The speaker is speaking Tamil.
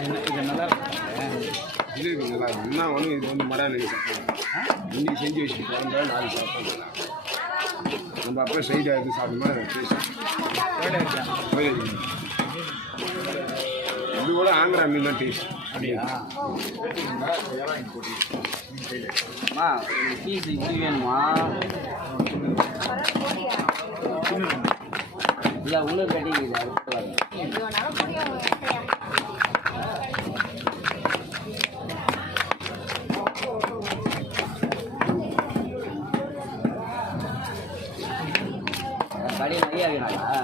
இது நல்லா இருக்கும். இது நல்லா இருக்கும். என்ன ஒன்று இது வந்து மடாலுக்கு சாப்பிடலாம். இன்னைக்கு செஞ்சு வச்சுட்டு போகிறதா நாளைக்கு சாப்பிடலாம். நம்ம அப்போ சைடாக எடுத்து சாப்பிடுமா டேஸ்ட். இது கூட ஆந்திரா மீன் தான் டேஸ்ட். அப்படியா? அம்மா பீஸ் இப்படி வேணுமா? இல்லை உள்ள கட்டிங்க கடையில் ஐயா வேணாடா.